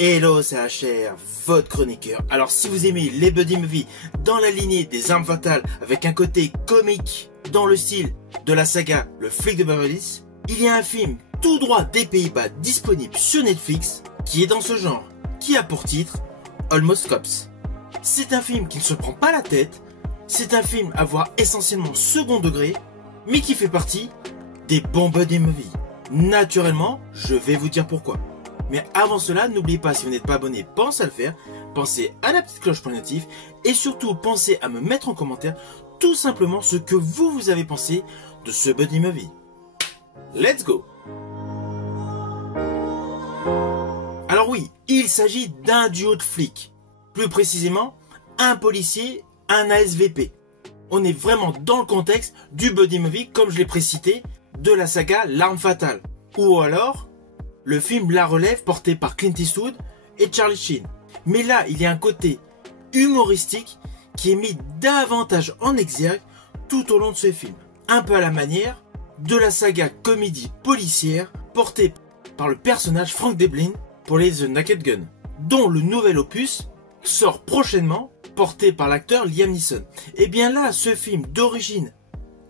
Hello, c'est HR, votre chroniqueur. Alors si vous aimez les buddy movies dans la lignée des armes fatales avec un côté comique dans le style de la saga Le flic de Beverly Hills, il y a un film tout droit des Pays-Bas disponible sur Netflix qui est dans ce genre, qui a pour titre Almost Cops. C'est un film qui ne se prend pas la tête, c'est un film à voir essentiellement second degré, mais qui fait partie des bons buddy movies. Naturellement, je vais vous dire pourquoi. Mais avant cela, n'oubliez pas, si vous n'êtes pas abonné, pensez à le faire, pensez à la petite cloche pour les notifs, et surtout pensez à me mettre en commentaire tout simplement ce que vous avez pensé de ce buddy movie. Let's go! Alors oui, il s'agit d'un duo de flics. Plus précisément, un policier, un ASVP. On est vraiment dans le contexte du buddy movie, comme je l'ai précité, de la saga L'arme fatale. Ou alors, le film La Relève porté par Clint Eastwood et Charlie Sheen. Mais là, il y a un côté humoristique qui est mis davantage en exergue tout au long de ce film. Un peu à la manière de la saga comédie policière portée par le personnage Frank Deblen pour les The Naked Gun, dont le nouvel opus sort prochainement, porté par l'acteur Liam Neeson. Et bien là, ce film d'origine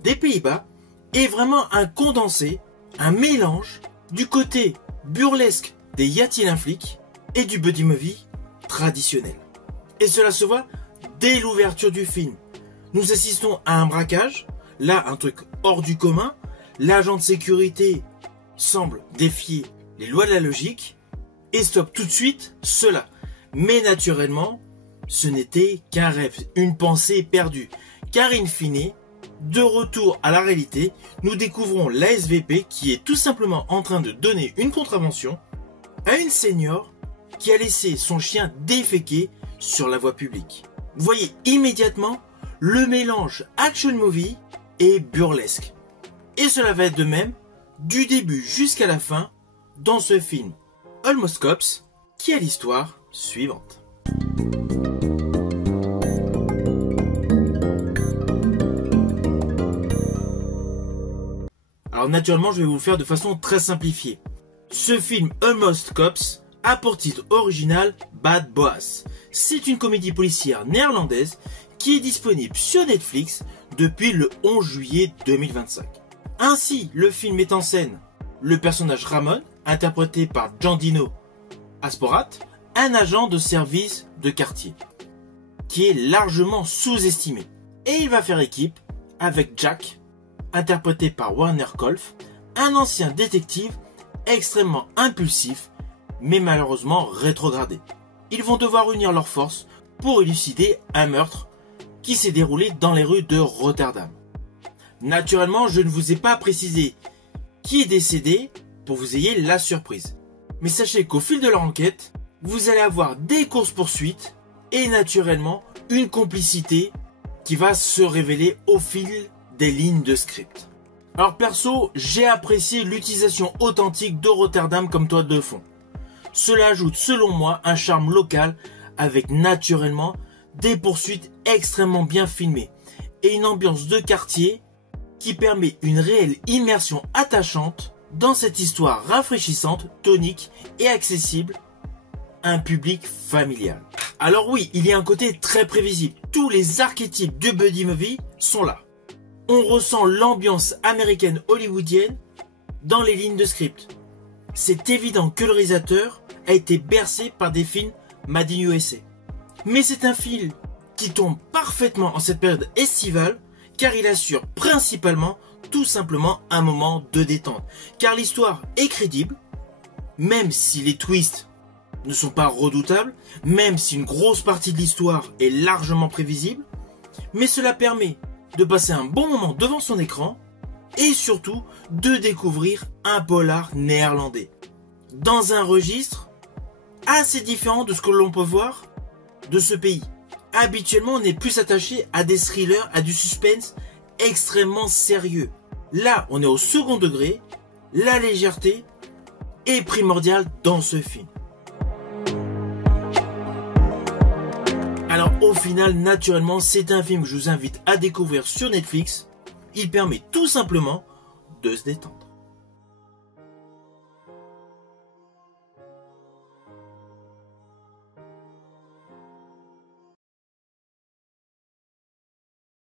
des Pays-Bas est vraiment un condensé, un mélange du côté burlesque des Y a-t-il un flic et du buddy movie traditionnel. Et cela se voit dès l'ouverture du film. Nous assistons à un braquage, là un truc hors du commun, l'agent de sécurité semble défier les lois de la logique et stoppe tout de suite cela. Mais naturellement, ce n'était qu'un rêve, une pensée perdue, car in fine, de retour à la réalité, nous découvrons l'ASVP qui est tout simplement en train de donner une contravention à une senior qui a laissé son chien déféquer sur la voie publique. Vous voyez immédiatement le mélange action movie et burlesque. Et cela va être de même du début jusqu'à la fin dans ce film Almost Cops qui a l'histoire suivante. Alors naturellement, je vais vous le faire de façon très simplifiée. Ce film Almost Cops a pour titre original Bad Boss. C'est une comédie policière néerlandaise qui est disponible sur Netflix depuis le 11 juillet 2025. Ainsi, le film met en scène le personnage Ramon, interprété par Giandino Asporat, un agent de service de quartier, qui est largement sous-estimé. Et il va faire équipe avec Jack, interprété par Warner Kolff, un ancien détective extrêmement impulsif, mais malheureusement rétrogradé. Ils vont devoir unir leurs forces pour élucider un meurtre qui s'est déroulé dans les rues de Rotterdam. Naturellement, je ne vous ai pas précisé qui est décédé pour que vous ayez la surprise. Mais sachez qu'au fil de leur enquête, vous allez avoir des courses-poursuites et naturellement une complicité qui va se révéler au fil des lignes de script. Alors perso, j'ai apprécié l'utilisation authentique de Rotterdam comme toile de fond. Cela ajoute selon moi un charme local avec naturellement des poursuites extrêmement bien filmées et une ambiance de quartier qui permet une réelle immersion attachante dans cette histoire rafraîchissante, tonique et accessible à un public familial. Alors oui, il y a un côté très prévisible. Tous les archétypes du buddy movie sont là. On ressent l'ambiance américaine hollywoodienne dans les lignes de script. C'est évident que le réalisateur a été bercé par des films Made in USA. Mais c'est un film qui tombe parfaitement en cette période estivale car il assure principalement tout simplement un moment de détente. Car l'histoire est crédible, même si les twists ne sont pas redoutables, même si une grosse partie de l'histoire est largement prévisible, mais cela permet de passer un bon moment devant son écran et surtout de découvrir un polar néerlandais dans un registre assez différent de ce que l'on peut voir de ce pays. Habituellement, on est plus attaché à des thrillers, à du suspense extrêmement sérieux. Là, on est au second degré, la légèreté est primordiale dans ce film. Alors au final, naturellement, c'est un film que je vous invite à découvrir sur Netflix. Il permet tout simplement de se détendre.